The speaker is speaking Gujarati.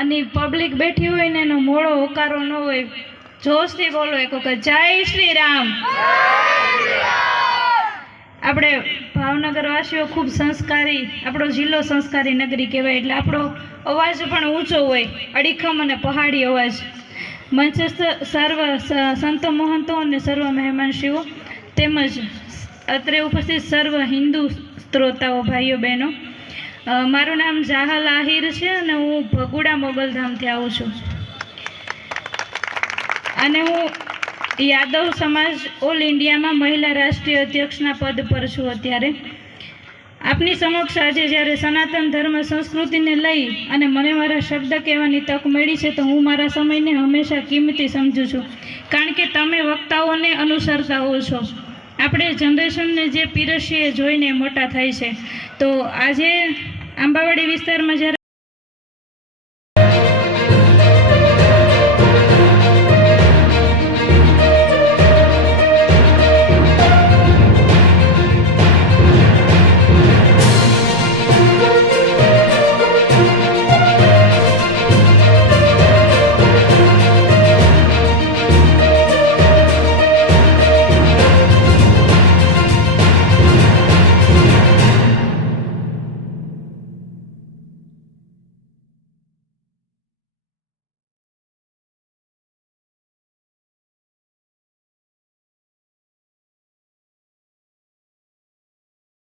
અને પબ્લિક બેઠી હોય ને એનો મોડો હોકારો ન હોય, જોશથી બોલો એક વખત જય શ્રી રામ. આપણે ભાવનગર વાસીઓ ખૂબ સંસ્કારી, આપણો જિલ્લો સંસ્કારી નગરી કહેવાય, એટલે આપણો અવાજ પણ ઊંચો હોય, અડીખમ અને પહાડી અવાજ. મંચસ્થ સર્વ સંતો મહંતો અને સર્વ મહેમાનશ્રીઓ તેમજ અત્રે ઉપસ્થિત સર્વ હિન્દુ શ્રોતાઓ ભાઈઓ બહેનો, મારું નામ જાહલ આહિર છે અને હું ભગુડા મોગલધામથી આવું છું અને હું યાદવ સમાજ ઓલ ઇન્ડિયામાં મહિલા રાષ્ટ્રીય અધ્યક્ષના પદ પર છું. અત્યારે આપની સમક્ષ આજે જ્યારે સનાતન ધર્મ સંસ્કૃતિને લઈ અને મને મારા શબ્દ કહેવાની તક મળી છે, તો હું મારા સમયને હંમેશા કિંમતી સમજું છું, કારણ કે તમે વક્તાઓને અનુસરતા હો છો. આપણે જનરેશનને જે પીરસીએ જોઈને મોટા થાય છે. તો આજે આંબાવાડી વિસ્તારમાં જ્યારે